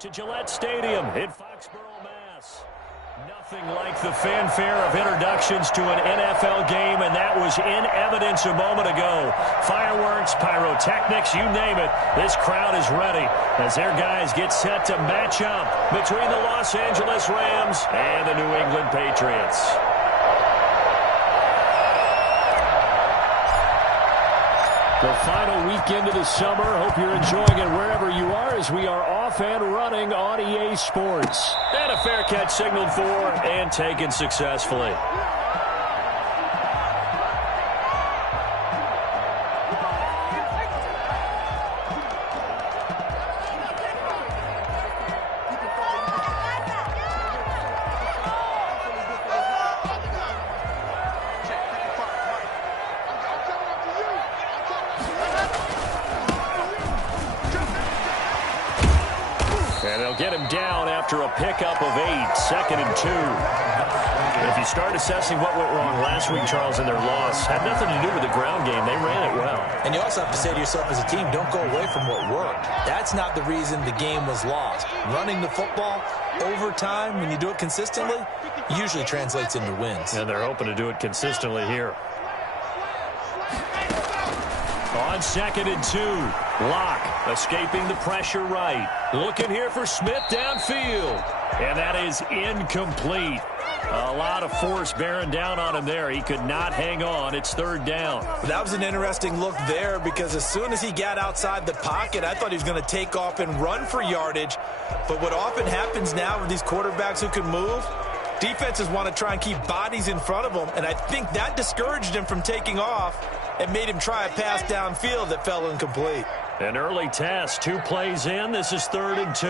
To Gillette Stadium in Foxborough, Mass. Nothing like the fanfare of introductions to an NFL game, and that was in evidence a moment ago. Fireworks, pyrotechnics, you name it. This crowd is ready as their guys get set to match up between the Los Angeles Rams and the New England Patriots. The final weekend of the summer. Hope you're enjoying it wherever you are as we are off and running on EA Sports. And a fair catch signaled for and taken successfully. And they'll get him down after a pickup of 8, 2nd and 2. If you start assessing what went wrong last week, Charles, in their loss, had nothing to do with the ground game. They ran it well. And you also have to say to yourself as a team, don't go away from what worked. That's not the reason the game was lost. Running the football over time, when you do it consistently, usually translates into wins. And they're hoping to do it consistently here. On 2nd and 2, Locke escaping the pressure right. Looking here for Smith downfield. And that is incomplete. A lot of force bearing down on him there. He could not hang on. It's 3rd down. That was an interesting look there because as soon as he got outside the pocket, I thought he was going to take off and run for yardage. But what often happens now with these quarterbacks who can move, defenses want to try and keep bodies in front of them. And I think that discouraged him from taking off and made him try a pass downfield that fell incomplete. An early test, 2 plays in. This is 3rd and 2.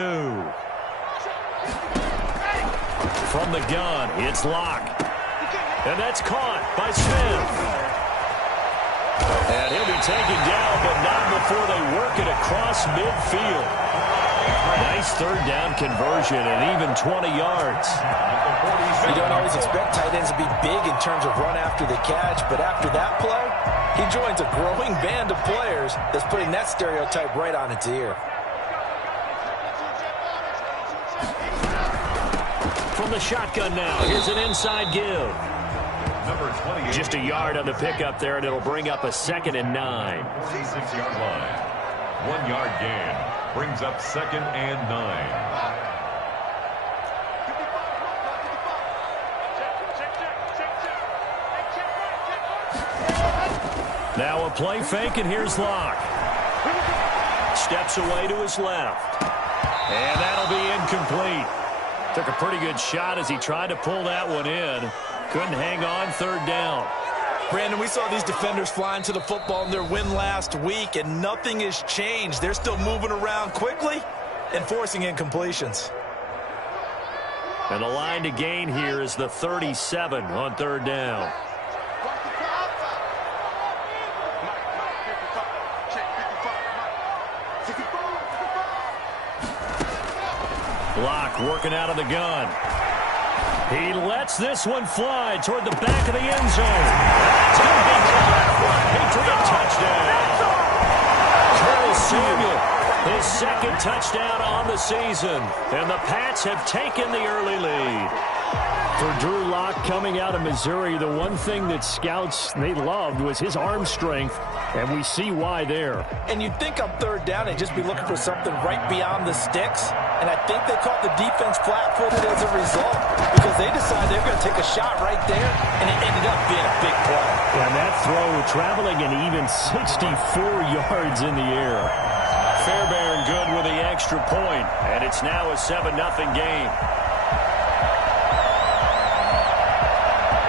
From the gun, it's Locke. And that's caught by Smith. And he'll be taken down, but not before they work it across midfield. Nice 3rd down conversion and even 20 yards. You don't always expect tight ends to be big in terms of run after the catch, but after that play, he joins a growing band of players that's putting that stereotype right on its ear. From the shotgun now, here's an inside give. Just a yard on the pickup there, and it'll bring up a 2nd and 9. 6-yard line. 1-yard gain. Brings up 2nd and 9. Now a play fake, and here's Locke. Steps away to his left. And that'll be incomplete. Took a pretty good shot as he tried to pull that one in. Couldn't hang on, 3rd down. Brandon, we saw these defenders flying to the football in their win last week, and nothing has changed. They're still moving around quickly and forcing incompletions. And the line to gain here is the 37 on 3rd down. Locke working out of the gun. He lets this one fly toward the back of the end zone. That's going to be caught. Patriot touchdown. Curtis Samuel, his 2nd touchdown on the season. And the Pats have taken the early lead. For Drew Lock coming out of Missouri, the one thing that scouts they loved was his arm strength, and we see why there. And you'd think on 3rd down they'd just be looking for something right beyond the sticks, and I think they caught the defense flat-footed as a result because they decided they were going to take a shot right there, and it ended up being a big play. And that throw traveling an even 64 yards in the air. Fairbairn good with the extra point, and it's now a 7-0 game.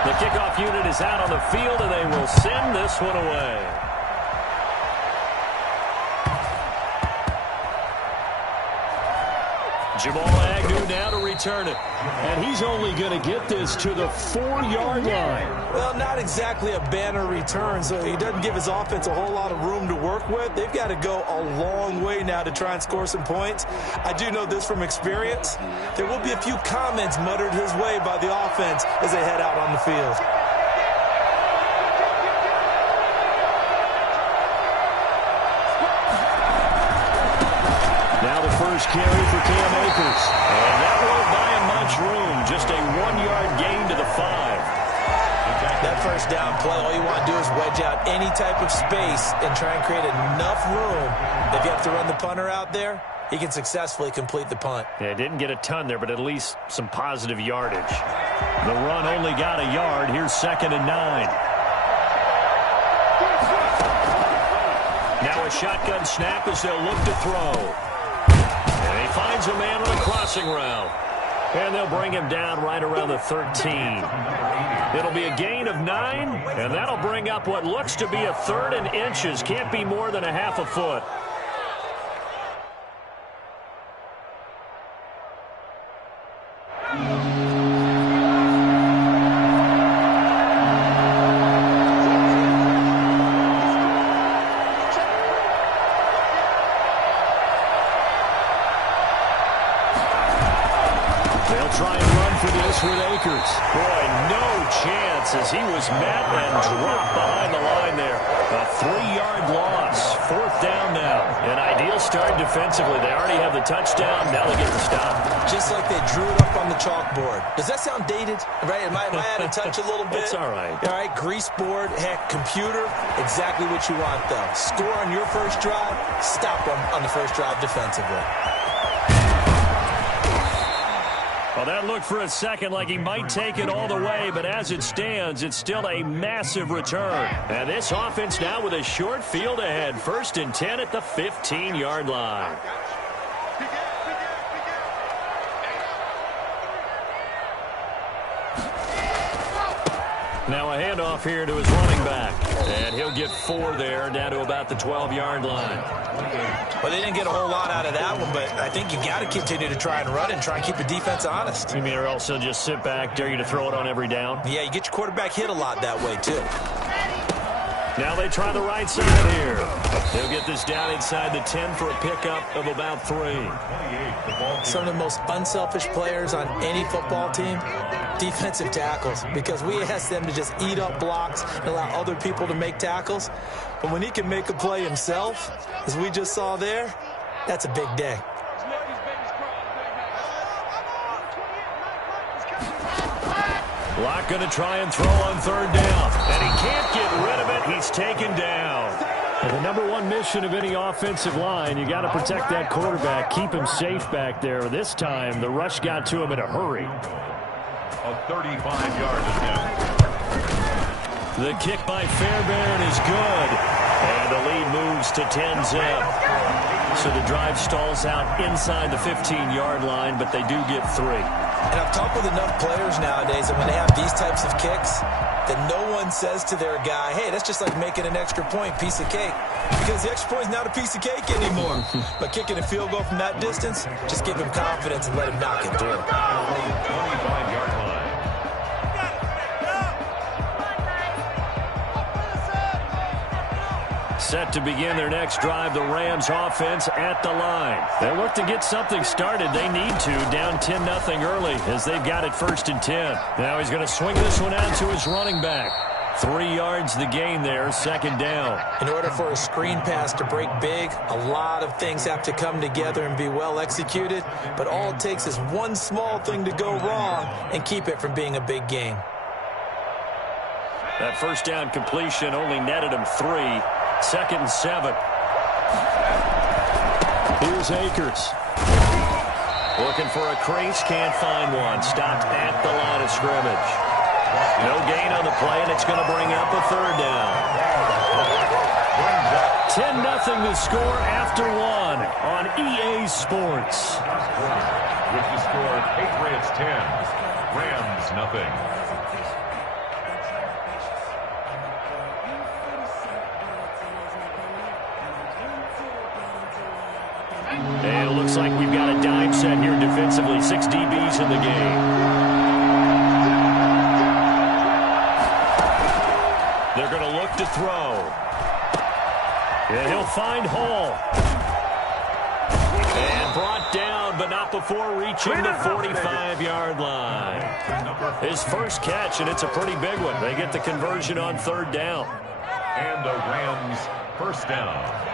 The kickoff unit is out on the field, and they will send this one away. Jamal Agnew now to return it. And he's only going to get this to the 4-yard line. Well, not exactly a banner return, so he doesn't give his offense a whole lot of room to work with. They've got to go a long way now to try and score some points. I do know this from experience. There will be a few comments muttered his way by the offense as they head out on the field. Now the first carry for Cam Akers. first down play, all you want to do is wedge out any type of space and try and create enough room. If you have to run the punter out there, he can successfully complete the punt. Yeah, didn't get a ton there, but at least some positive yardage. The run only got a yard. Here's 2nd and 9. Now a shotgun snap as they'll look to throw. And he finds a man on a crossing route. And they'll bring him down right around the 13. It'll be a gain of 9, and that'll bring up what looks to be a 3rd and inches. Can't be more than a half a foot. As he was met and dropped behind the line there. A 3-yard loss. 4th down now. An ideal start defensively. They already have the touchdown. Now they get the stop. Just like they drew it up on the chalkboard. Does that sound dated? Right? Am I out of touch a little bit? It's all right. All right, grease board, heck, computer, exactly what you want, though. Score on your first drive, stop them on the first drive defensively. Well, that looked for a second like he might take it all the way, but as it stands, it's still a massive return. And this offense now with a short field ahead. 1st and 10 at the 15-yard line. Now a handoff here to his running back. And he'll get 4 there, down to about the 12-yard line. Well, they didn't get a whole lot out of that one, but I think you got to continue to try and run and try and keep the defense honest. You mean or also just sit back, dare you to throw it on every down? Yeah, you get your quarterback hit a lot that way, too. Now they try the right side here. They'll get this down inside the 10 for a pickup of about 3. Some of the most unselfish players on any football team, defensive tackles, because we ask them to just eat up blocks and allow other people to make tackles. But when he can make a play himself, as we just saw there, that's a big day. Locke going to try and throw on 3rd down. And he can't get rid of it. He's taken down. And the number 1 mission of any offensive line, you got to protect that quarterback, keep him safe back there. This time, the rush got to him in a hurry. A 35-yard attempt. The kick by Fairbairn is good. And the lead moves to 10-zip. So the drive stalls out inside the 15-yard line, but they do get 3. And I've talked with enough players nowadays that when they have these types of kicks, that no one says to their guy, hey, that's just like making an extra point, piece of cake. Because the extra point is not a piece of cake anymore. But kicking a field goal from that distance, just give him confidence and let him knock it through. 25-yard line. Set to begin their next drive, the Rams offense at the line. They look to get something started. They need to, down 10-0 early as they've got it 1st and 10. Now he's going to swing this one out to his running back. 3 yards the gain there, 2nd down. In order for a screen pass to break big, a lot of things have to come together and be well executed. But all it takes is one small thing to go wrong and keep it from being a big gain. That 1st down completion only netted him 3. 2nd and 7. Here's Akers. Looking for a crease, can't find one. Stopped at the line of scrimmage. No gain on the play, and it's going to bring up a 3rd down. 10-0 the score after 1 on EA Sports. With the score, Patriots 10, Rams nothing. And it looks like we've got a dime set here defensively. 6 DBs in the game. They're going to look to throw. And he'll find Hall. And brought down, but not before reaching the 45-yard line. His first catch, and it's a pretty big one. They get the conversion on 3rd down. And the Rams 1st down.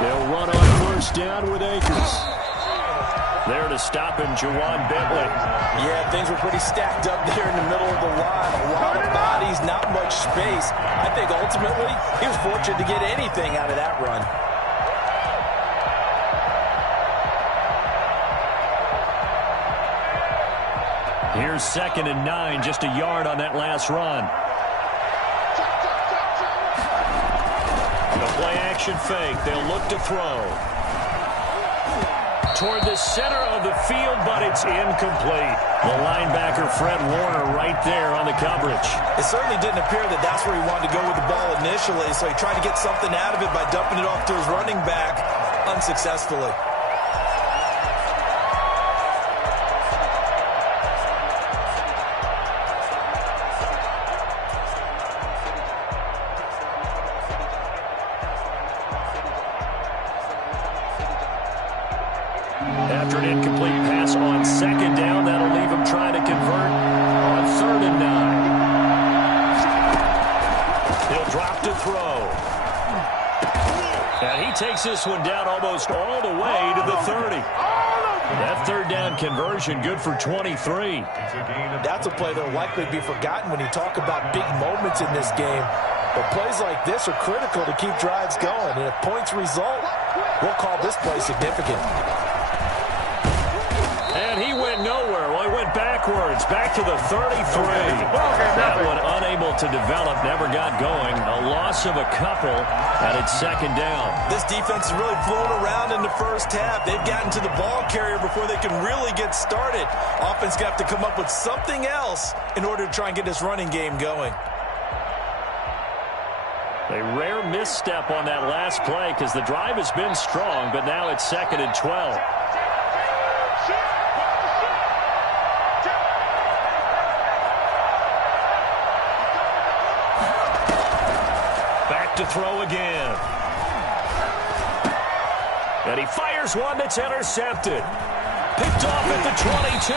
They'll run on 1st down with Akers. There to stop him, Juwan Bentley. Yeah, things were pretty stacked up there in the middle of the line. A lot of bodies, not much space. I think ultimately he was fortunate to get anything out of that run. Here's 2nd and 9, just a yard on that last run. The play-action fake. They'll look to throw. Toward the center of the field, but it's incomplete. The linebacker, Fred Warner, right there on the coverage. It certainly didn't appear that that's where he wanted to go with the ball initially, so he tried to get something out of it by dumping it off to his running back unsuccessfully. After an incomplete pass on 2nd down, that'll leave him trying to convert on 3rd and 9. He'll drop to throw. And he takes this one down almost all the way to the 30. That 3rd down conversion, good for 23. That's a play that will likely be forgotten when you talk about big moments in this game. But plays like this are critical to keep drives going. And if points result, we'll call this play significant. And he went nowhere. Well, he went backwards, back to the 33. That one unable to develop, never got going. A loss of a couple, and it's 2nd down. This defense is really flown around in the first half. They've gotten to the ball carrier before they can really get started. Offense got to come up with something else in order to try and get this running game going. A rare misstep on that last play because the drive has been strong, but now it's 2nd and 12. To throw again. And he fires one that's intercepted. Picked off at the 22.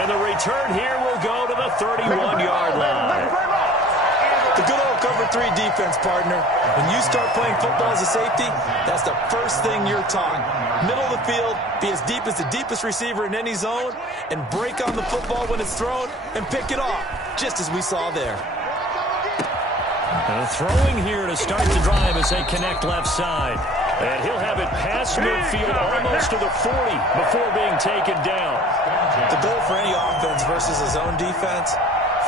And the return here will go to the 31-yard line. The good old cover 3 defense, partner. When you start playing football as a safety, that's the first thing you're taught. Middle of the field, be as deep as the deepest receiver in any zone, and break on the football when it's thrown and pick it off, just as we saw there. Throwing here to start the drive as they connect left side. And he'll have it past midfield almost to the 40 before being taken down. The goal for any offense versus his own defense,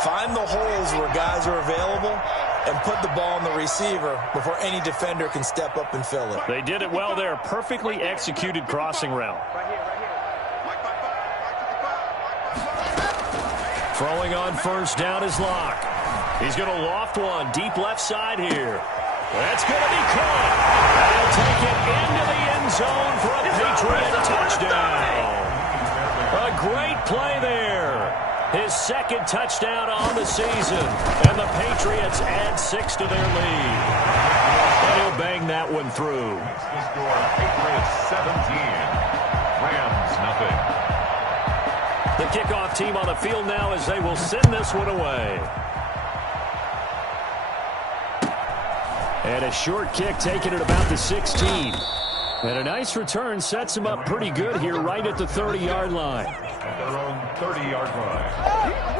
find the holes where guys are available and put the ball on the receiver before any defender can step up and fill it. They did it well there. Perfectly executed crossing route. Throwing on 1st down is Locke. He's going to loft one deep left side here. That's going to be caught. And he'll take it into the end zone for a Patriot touchdown. A great play there. His 2nd touchdown on the season. And the Patriots add 6 to their lead. And he'll bang that one through. The score, Patriots 17, Rams nothing. The kickoff team on the field now as they will send this one away. And a short kick taken at about the 16. And a nice return sets him up pretty good here right at the 30-yard line. At their own 30-yard line.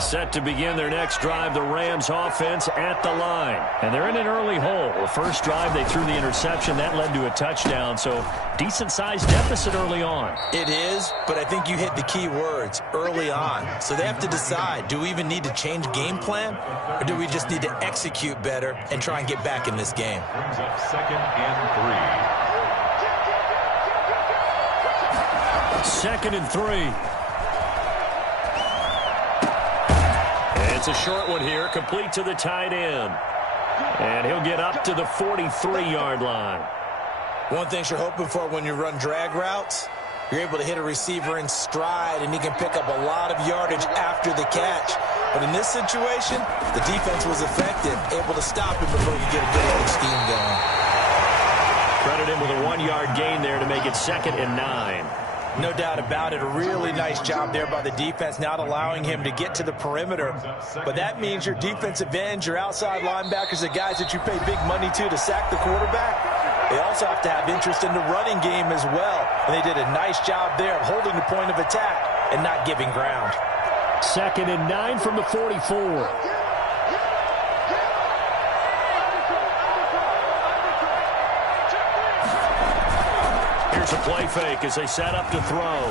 Set to begin their next drive, the Rams offense at the line. And they're in an early hole. The first drive, they threw the interception. That led to a touchdown, so decent-sized deficit early on. It is, but I think you hit the key words, early on. So they have to decide, do we even need to change game plan, or do we just need to execute better and try and get back in this game? Brings up 2nd and 3. 2nd and 3. It's a short one here, complete to the tight end. And he'll get up to the 43-yard line. One thing you're hoping for when you run drag routes, you're able to hit a receiver in stride, and he can pick up a lot of yardage after the catch. But in this situation, the defense was effective, able to stop him before you get a good scheme going. Credit him with a 1-yard gain there to make it 2nd and 9. No doubt about it. A really nice job there by the defense, not allowing him to get to the perimeter. But that means your defensive ends, your outside linebackers, the guys that you pay big money to sack the quarterback, they also have to have interest in the running game as well. And they did a nice job there of holding the point of attack and not giving ground. 2nd and 9 from the 44. Here's a play fake as they set up to throw.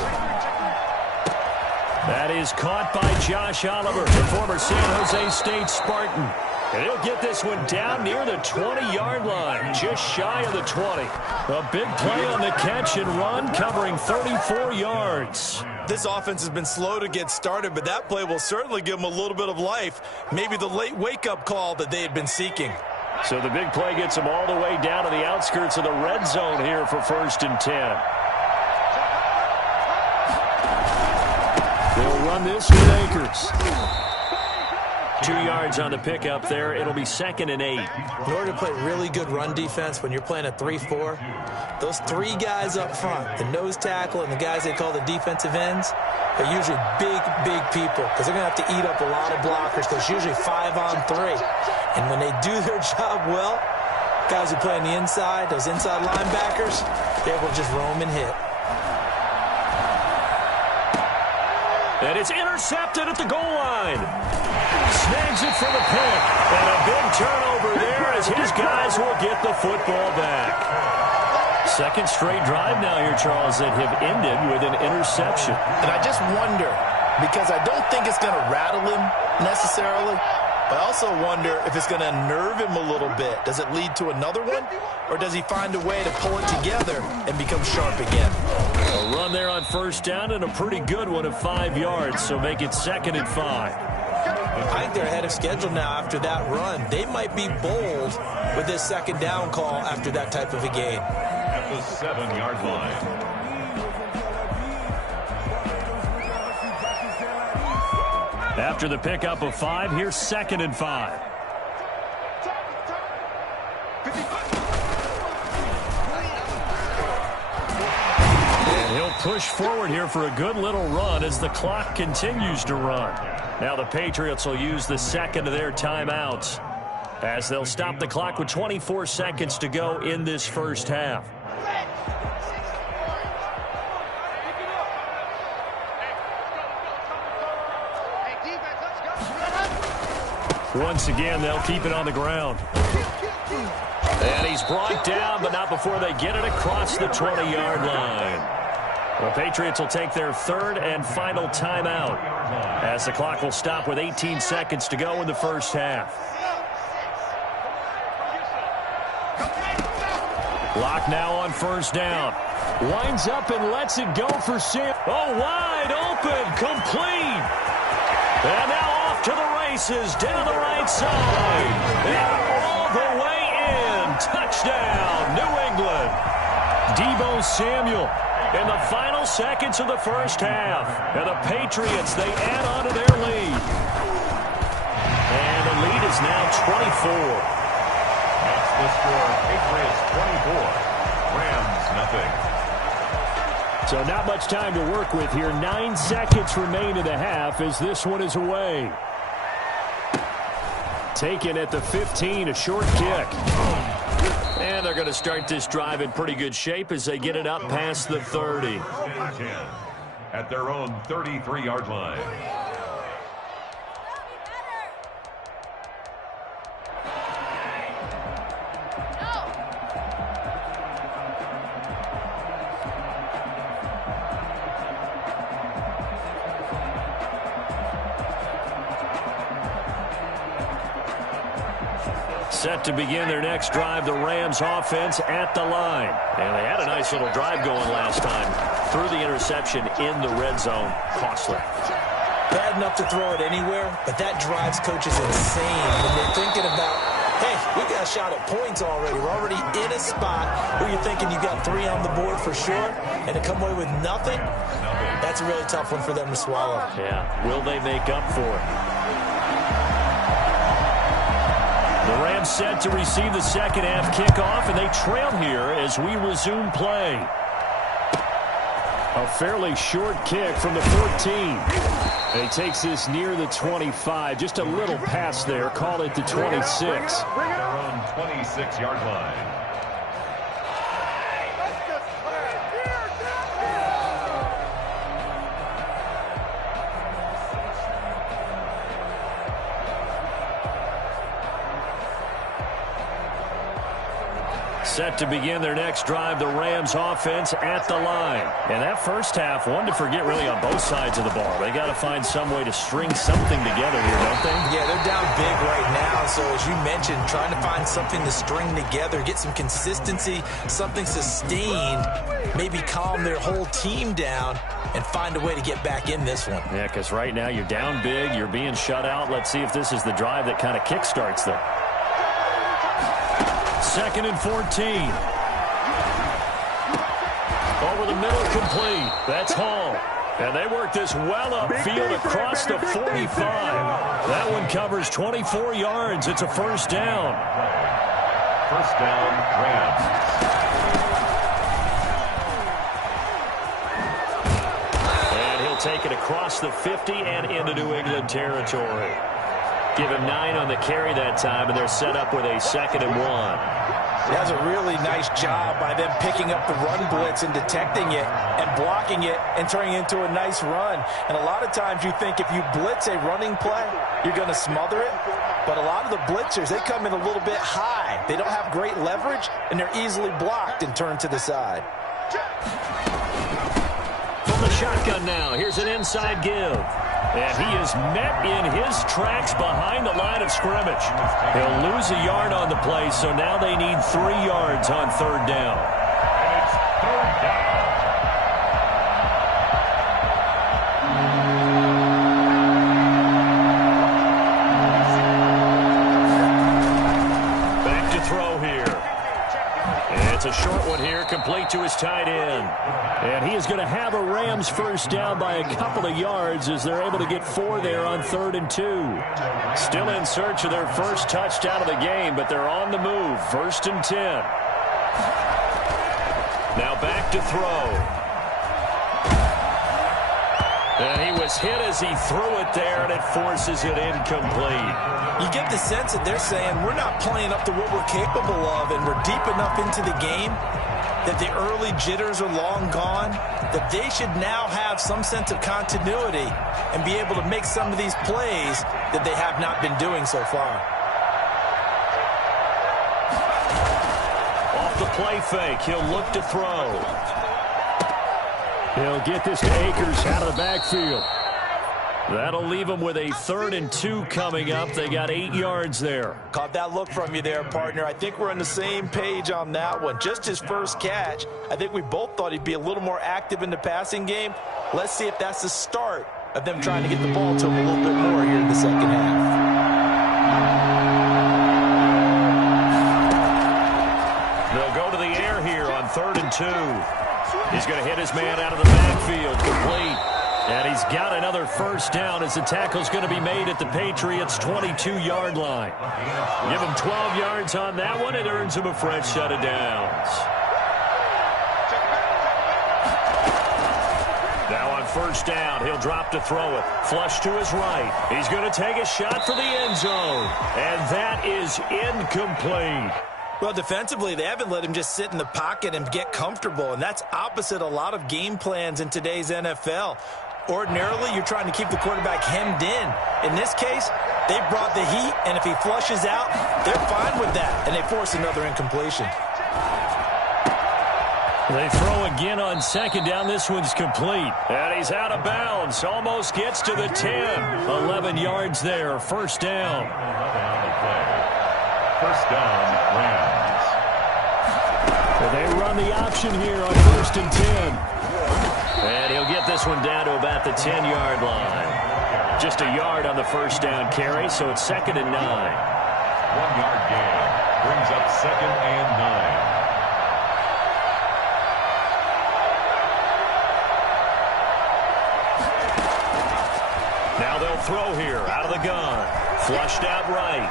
That is caught by Josh Oliver, the former San Jose State Spartan. And he'll get this one down near the 20-yard line, just shy of the 20. A big play on the catch and run, covering 34 yards. This offense has been slow to get started, but that play will certainly give them a little bit of life. Maybe the late wake-up call that they had been seeking. So the big play gets them all the way down to the outskirts of the red zone here for 1st and 10. They'll run this with Akers. 2 yards on the pickup there. It'll be 2nd and 8. In order to play really good run defense when you're playing a 3-4, those 3 guys up front, the nose tackle and the guys they call the defensive ends, are usually big people because they're going to have to eat up a lot of blockers because it's usually 5-on-3. And when they do their job well, guys who play on the inside, those inside linebackers, they will just roam and hit. And it's intercepted at the goal line. Snags it for the pick. And a big turnover there as his guys will get the football back. 2nd straight drive now here, Charles, that have ended with an interception. And I just wonder, because I don't think it's going to rattle him necessarily, but I also wonder if it's going to unnerve him a little bit. Does it lead to another one? Or does he find a way to pull it together and become sharp again? A run there on 1st down and a pretty good one of 5 yards, so make it 2nd and 5. I think they're ahead of schedule now after that run. They might be bold with this 2nd down call after that type of a game. At the 7-yard line. After the pickup of 5, here's 2nd and 5. And he'll push forward here for a good little run as the clock continues to run. Now the Patriots will use the 2nd of their timeouts as they'll stop the clock with 24 seconds to go in this 1st half. Once again, they'll keep it on the ground. And he's brought down, but not before they get it across the 20-yard line. The Patriots will take their 3rd and final timeout as the clock will stop with 18 seconds to go in the 1st half. Lock now on 1st down. Winds up and lets it go for Sam. Oh, wide open, complete. And now off to the races, down the right side. And all the way in. Touchdown, New England. Deebo Samuel in the final seconds of the 1st half. And the Patriots, they add on to their lead. And the lead is now 24. That's the score. Patriots 24. Rams nothing. So not much time to work with here. 9 seconds remain in the half as this one is away. Taken at the 15, a short kick. And they're going to start this drive in pretty good shape as they get it up past the 30. At their own 33-yard line. Set to begin their next drive, the Rams offense at the line. And they had a nice little drive going last time. Threw the interception in the red zone. Costly. Bad enough to throw it anywhere, but that drives coaches insane when they're thinking about, hey, we got a shot at points already. We're already in a spot where you're thinking you got 3 on the board for sure, and to come away with nothing, that's a really tough one for them to swallow. Yeah, will they make up for it? The Rams set to receive the second half kickoff, and they trail here as we resume play. A fairly short kick from the 14. And he takes this near the 25. Just a little pass there. Call it the 26. They're on 26-yard line. Set to begin their next drive, the Rams offense at the line. And that first half, one to forget really on both sides of the ball. They got to find some way to string something together here, don't they? Yeah, they're down big right now. So as you mentioned, trying to find something to string together, get some consistency, something sustained, maybe calm their whole team down and find a way to get back in this one. Yeah, because right now you're down big, you're being shut out. Let's see if this is the drive that kind of kickstarts them. 2nd and 14. Over the middle, complete. That's Hall. And they work this well upfield across the 45. That one covers 24 yards. It's a first down. First down, Rams. And he'll take it across the 50 and into New England territory. Give him 9 on the carry that time, and they're set up with a 2nd and 1. That's a really nice job by them picking up the run blitz and detecting it and blocking it and turning it into a nice run. And a lot of times you think if you blitz a running play, you're going to smother it. But a lot of the blitzers, they come in a little bit high. They don't have great leverage, and they're easily blocked and turned to the side. From the shotgun now, here's an inside give. And he is met in his tracks behind the line of scrimmage. He'll lose a yard on the play, so now they need 3 yards on 3rd down. And it's 3rd down. Back to throw here. And it's a short one here, complete to his tight end. And he is going to have a Rams first down by a couple of yards as they're able to get 4 there on 3rd and 2. Still in search of their first touchdown of the game, but they're on the move. 1st and 10. Now back to throw. And he was hit as he threw it there, and it forces it incomplete. You get the sense that they're saying we're not playing up to what we're capable of, and we're deep enough into the game that the early jitters are long gone, that they should now have some sense of continuity and be able to make some of these plays that they have not been doing so far. Off the play fake, he'll look to throw. He'll get this to Akers out of the backfield. That'll leave them with a 3rd and 2 coming up. They got 8 yards there. Caught that look from you there, partner. I think we're on the same page on that one. Just his first catch. I think we both thought he'd be a little more active in the passing game. Let's see if that's the start of them trying to get the ball to him a little bit more here in the second half. They'll go to the air here on 3rd and 2. He's going to hit his man out of the backfield, complete. And he's got another first down as the tackle's going to be made at the Patriots' 22-yard line. Give him 12 yards on that one. It earns him a fresh set of downs. Now on first down, he'll drop to throw it. Flush to his right. He's going to take a shot for the end zone. And that is incomplete. Well, defensively, they haven't let him just sit in the pocket and get comfortable, and that's opposite a lot of game plans in today's NFL. Ordinarily, you're trying to keep the quarterback hemmed in. In this case, they brought the heat, and if he flushes out, they're fine with that, and they force another incompletion. They throw again on 2nd down. This one's complete. And he's out of bounds. Almost gets to the 10. 11 yards there. First down. First down, Rams. Well, they run the option here on 1st and 10. And he'll get this one down to about the 10-yard line. Just a yard on the first down carry, so it's 2nd and 9. 1-yard gain brings up 2nd and 9. Now they'll throw here out of the gun. Flushed out right.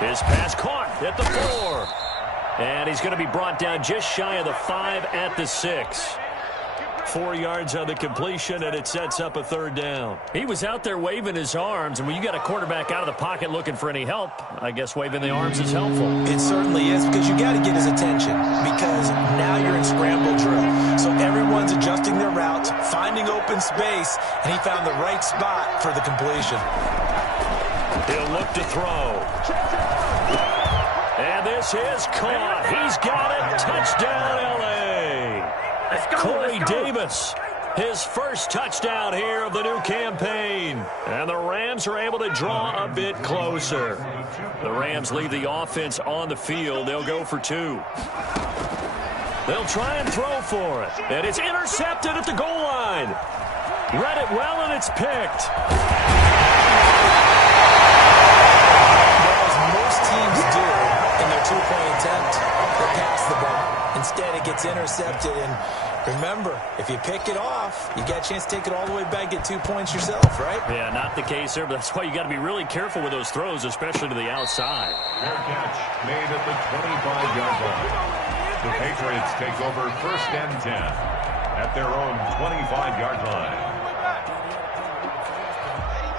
His pass caught at the 4. And he's going to be brought down just shy of the 5 at the 6. 4 yards on the completion, and it sets up a 3rd down. He was out there waving his arms, and when you got a quarterback out of the pocket looking for any help, I guess waving the arms is helpful. It certainly is, because you got to get his attention, because now you're in scramble drill. So everyone's adjusting their routes, finding open space, and he found the right spot for the completion. He'll look to throw. And this is caught. He's got it. Touchdown, L.A. Corey Davis, his first touchdown here of the new campaign. And the Rams are able to draw a bit closer. The Rams leave the offense on the field. They'll go for 2. They'll try and throw for it. And it's intercepted at the goal line. Read it well, and it's picked. As most teams do in their 2-point attempt, they pass the ball. Instead, it gets intercepted, and remember, if you pick it off, you got a chance to take it all the way back, get 2 points yourself, right? Yeah, not the case there, but that's why you got to be really careful with those throws, especially to the outside. Fair catch made at the 25-yard line. The Patriots take over 1st and 10 at their own 25-yard line.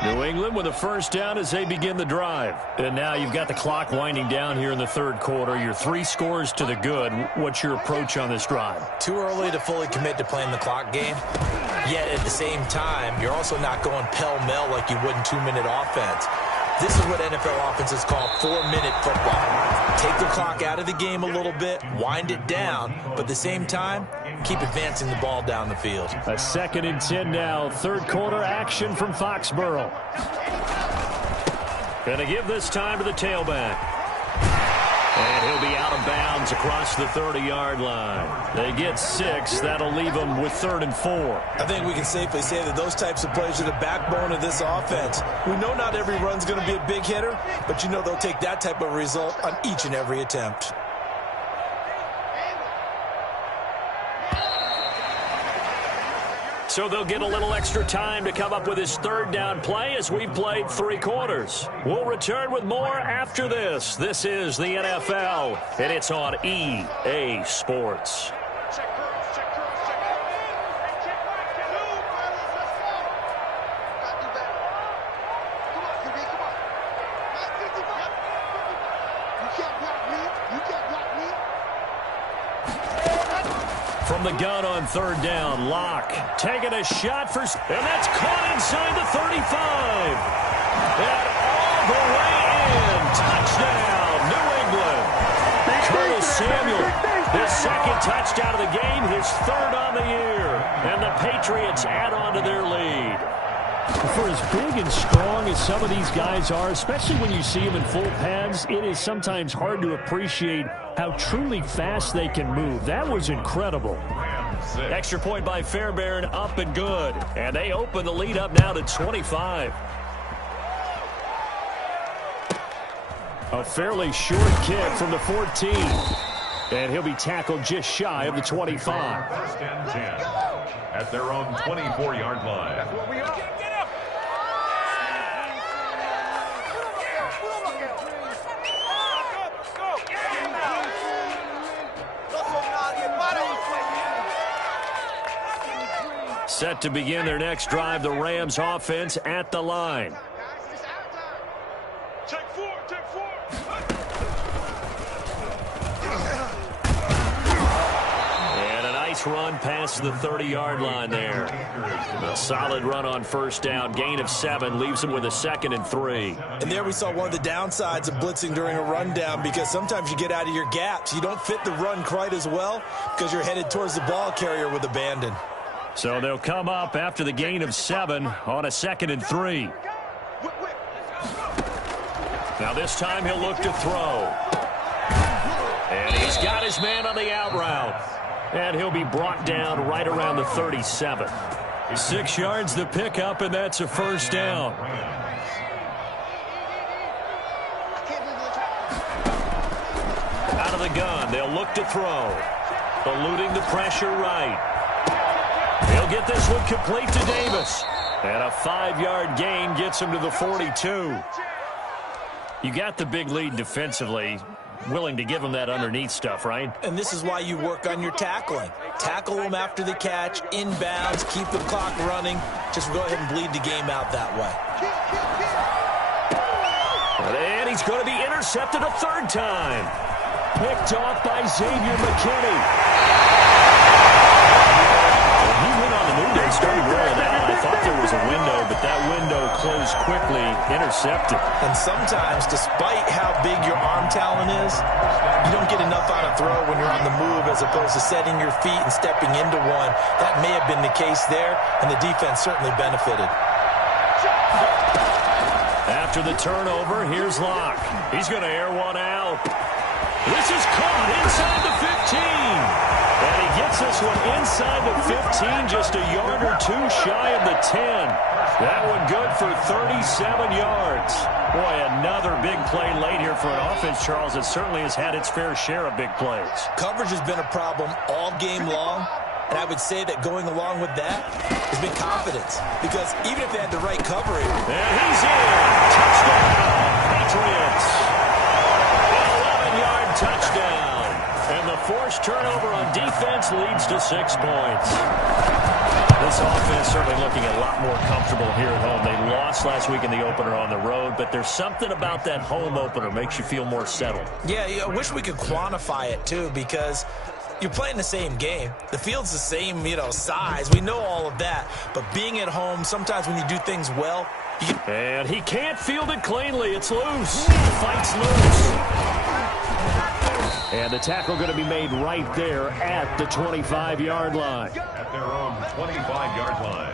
New England with a 1st down as they begin the drive. And now you've got the clock winding down here in the 3rd quarter. You're 3 scores to the good. What's your approach on this drive? Too early to fully commit to playing the clock game. Yet at the same time, you're also not going pell-mell like you would in 2-minute offense. This is what NFL offenses call 4-minute football. Take the clock out of the game a little bit, wind it down, but at the same time, keep advancing the ball down the field. A 2nd and 10 now. 3rd quarter action from Foxborough. Going to give this time to the tailback. And he'll be out of bounds across the 30-yard line. They get 6. That'll leave them with 3rd and 4. I think we can safely say that those types of plays are the backbone of this offense. We know not every run's going to be a big hitter, but you know they'll take that type of result on each and every attempt. So they'll get a little extra time to come up with his 3rd down play as we've played 3 quarters. We'll return with more after this. This is the NFL, and it's on EA Sports. From the gun on 3rd down, Locke taking a shot for, and that's caught inside the 35. And all the way in. Touchdown, New England. Curtis Samuel, his 2nd touchdown of the game, his 3rd on the year. And the Patriots add on to their lead. For as big and strong as some of these guys are, especially when you see them in full pads, it is sometimes hard to appreciate how truly fast they can move. That was incredible. Extra point by Fairbairn, up and good. And they open the lead up now to 25. A fairly short kick from the 14. And he'll be tackled just shy of the 25. 1st and 10 at their own 24-yard line. Set to begin their next drive, the Rams offense at the line. And a nice run past the 30-yard line there. A solid run on 1st down. Gain of 7 leaves them with a 2nd and 3. And there we saw one of the downsides of blitzing during a rundown, because sometimes you get out of your gaps. You don't fit the run quite as well because you're headed towards the ball carrier with abandon. So they'll come up after the gain of 7 on a 2nd and 3. Now this time he'll look to throw. And he's got his man on the out route. And he'll be brought down right around the 37. 6 yards the pickup, and that's a 1st down. Out of the gun, they'll look to throw. Eluding the pressure right. He'll get this one complete to Davis. And a 5-yard gain gets him to the 42. You got the big lead defensively, willing to give them that underneath stuff, right? And this is why you work on your tackling. Tackle them after the catch, inbounds, keep the clock running. Just go ahead and bleed the game out that way. And he's going to be intercepted a third time. Picked off by Xavier McKinney. He went on the move and started rolling out. I thought there was a window, but that window closed quickly, intercepted. And sometimes, despite how big your arm talent is, you don't get enough on a throw when you're on the move as opposed to setting your feet and stepping into one. That may have been the case there, and the defense certainly benefited. After the turnover, here's Locke. He's going to air one out. This is caught inside the 15. And he gets this one inside the 15, just a yard or two shy of the 10. That one good for 37 yards. Boy, another big play late here for an offense, Charles, that certainly has had its fair share of big plays. Coverage has been a problem all game long. And I would say that going along with that has been confidence. Because even if they had the right coverage. And he's in. Touchdown, Patriots. An 11-yard touchdown. And the forced turnover on defense leads to 6 points. This offense certainly looking a lot more comfortable here at home. They lost last week in the opener on the road, but there's something about that home opener makes you feel more settled. Yeah, I wish we could quantify it, too, because you're playing the same game. The field's the same, size. We know all of that. But being at home, sometimes when you do things well, and he can't field it cleanly. It's loose. The fight's loose. And the tackle going to be made right there at the 25-yard line. At their own 25-yard line.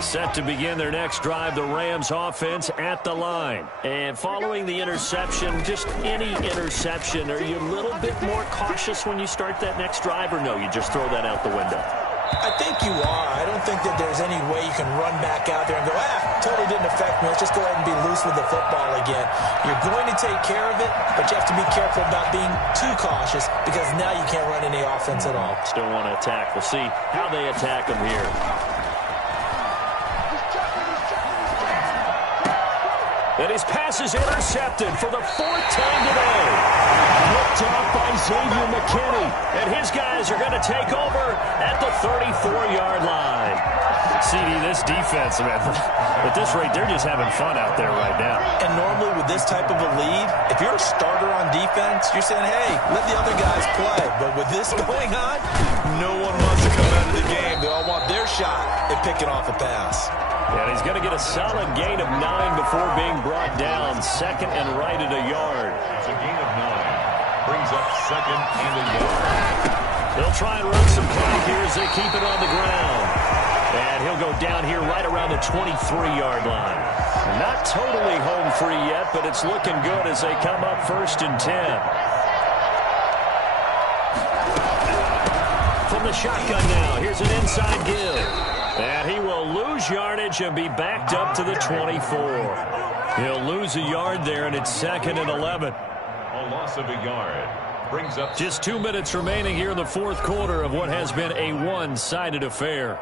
Set to begin their next drive, the Rams offense at the line. And following the interception, just any interception, are you a little bit more cautious when you start that next drive, or no, you just throw that out the window? I think you are. I don't think that there's any way you can run back out there and go, totally didn't affect me. Let's just go ahead and be loose with the football again. You're going to take care of it, but you have to be careful about being too cautious because now you can't run any offense at all. Still want to attack. We'll see how they attack them here. And his pass is intercepted for the 4th time today. Picked off by Xavier McKinney. And his guys are going to take over at the 34-yard line. CD, this defense, man, at this rate, they're just having fun out there right now. And normally with this type of a lead, if you're a starter on defense, you're saying, hey, let the other guys play. But with this going on, no one wants to come out of the game. They all want their shot at picking off a pass. And he's going to get a solid gain of 9 before being brought down. Second and right at a yard. It's a gain of 9. Brings up second and a yard. They'll try and run some clock here as they keep it on the ground. And he'll go down here right around the 23-yard line. Not totally home free yet, but it's looking good as they come up 1st and 10. From the shotgun now, here's an inside give. And he will lose yardage and be backed up to the 24. He'll lose a yard there, and it's 2nd and 11. A loss of a yard. Brings up just 2 minutes remaining here in the 4th quarter of what has been a one-sided affair.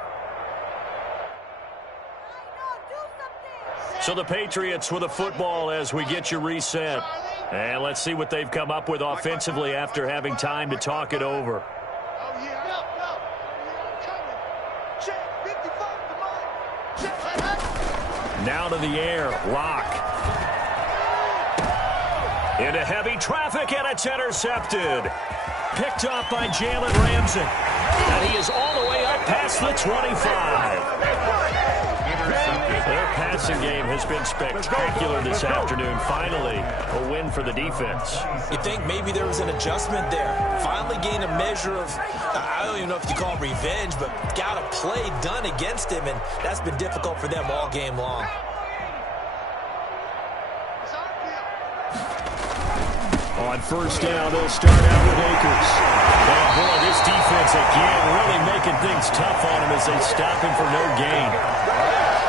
So the Patriots with a football as we get you reset. And let's see what they've come up with offensively after having time to talk it over. Now to the air, Locke. Into heavy traffic, and it's intercepted. Picked off by Jalen Ramsey. And he is all the way up past the 25. Their passing game has been spectacular this afternoon. Finally, a win for the defense. You think maybe there was an adjustment there. Finally gained a measure of, I don't even know if you call it revenge, but got a play done against him, and that's been difficult for them all game long. On 1st down, they'll start out with Akers. And boy, this defense again really making things tough on him as they stop him for no gain.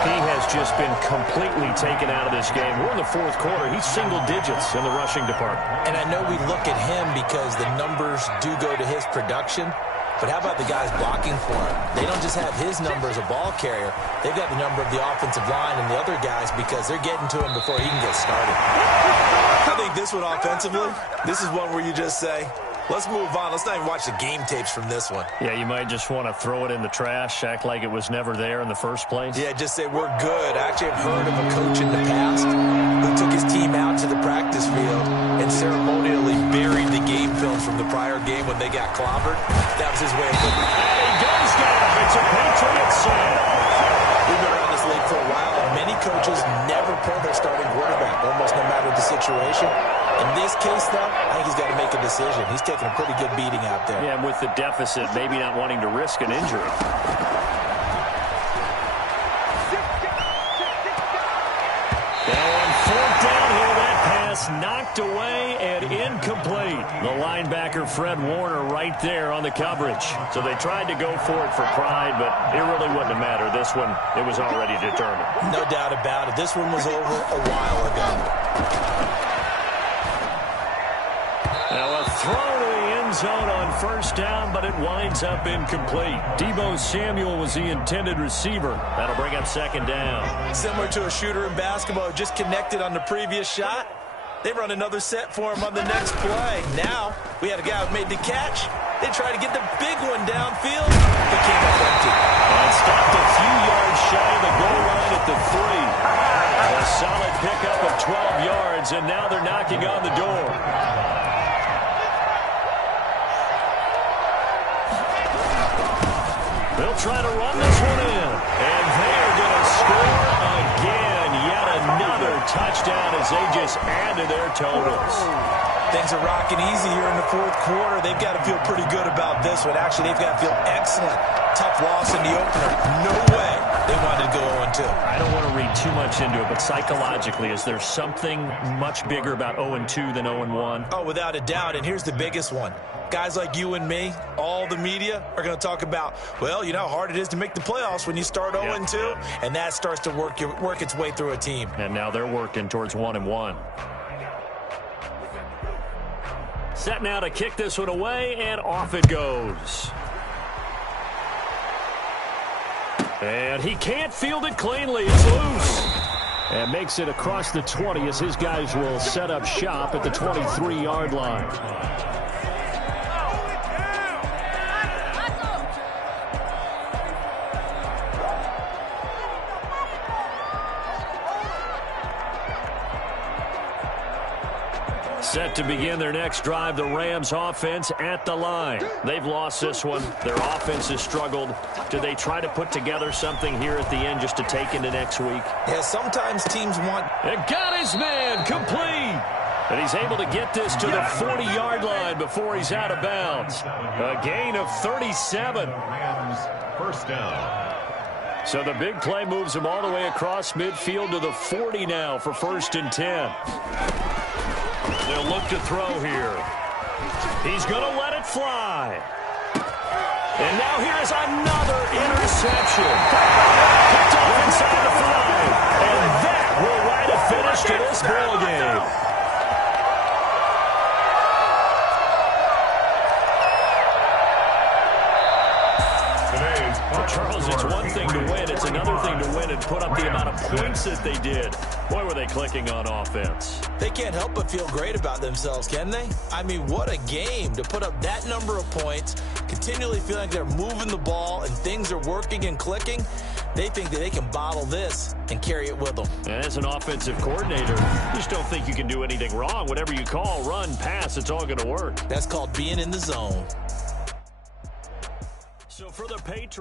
He has just been completely taken out of this game. We're in the 4th quarter. He's single digits in the rushing department. And I know we look at him because the numbers do go to his production, But how about the guys blocking for him? They don't just have his number as a ball carrier. They've got the number of the offensive line and the other guys because they're getting to him before he can get started. I think this one offensively, this is one where you just say, let's move on. Let's not even watch the game tapes from this one. Yeah, you might just want to throw it in the trash, act like it was never there in the first place. Yeah, just say, we're good. I actually have heard of a coach in the past who took his team out to the practice field and ceremonially buried the game film from the prior game when they got clobbered. That was his way of putting it. And he goes down. It's a Patriots save. We've been around this league for a while, and many coaches never pull their starting quarterback, almost no matter the situation. In this case, though, I think he's got to make a decision. He's taking a pretty good beating out there. Yeah, with the deficit, maybe not wanting to risk an injury. Now on fourth down here, that pass knocked away and incomplete. The linebacker, Fred Warner, right there on the coverage. So they tried to go for it for pride, but it really wouldn't have mattered. This one, it was already determined. No doubt about it. This one was over a while ago. Now a throw to the end zone on first down, but it winds up incomplete. Deebo Samuel was the intended receiver. That'll bring up second down. Similar to a shooter in basketball, just connected on the previous shot. They run another set for him on the next play. Now, we had a guy who made the catch. They try to get the big one downfield. It came up empty. And stopped a few yards shy of the goal line at the 3. A solid pickup of 12 yards, and now they're knocking on the door. They'll try to run this one in. And they're going to score again. Yet another touchdown as they just add to their totals. Things are rocking easy here in the fourth quarter. They've got to feel pretty good about this one. Actually, they've got to feel excellent. Tough loss in the opener. No way they wanted to go 0-2. I don't want to read too much into it, but psychologically, is there something much bigger about 0-2 than 0-1? Oh, without a doubt. And here's the biggest one. Guys like you and me, all the media, are going to talk about, well, you know how hard it is to make the playoffs when you start 0-2, and that starts to work its way through a team. And now they're working towards 1-1. Set now to kick this one away, and off it goes. And he can't field it cleanly. It's loose. And makes it across the 20 as his guys will set up shop at the 23-yard line. Set to begin their next drive, the Rams offense at the line. They've lost this one. Their offense has struggled. Do they try to put together something here at the end just to take into next week? Yeah, sometimes teams want... And got his man complete. And he's able to get this to the 40-yard line before he's out of bounds. A gain of 37. Rams first down. So the big play moves him all the way across midfield to the 40 now for 1st and 10. They'll look to throw here. He's going to let it fly. And now here's another interception. Picked off inside the 5. And that will write a finish to this ball game. Charles, it's one thing to win. It's another thing to win and put up the amount of points that they did. Boy, were they clicking on offense. They can't help but feel great about themselves, can they? I mean, what a game to put up that number of points, continually feel like they're moving the ball and things are working and clicking. They think that they can bottle this and carry it with them. And as an offensive coordinator, you just don't think you can do anything wrong. Whatever you call, run, pass, it's all going to work. That's called being in the zone. So for the Patriots,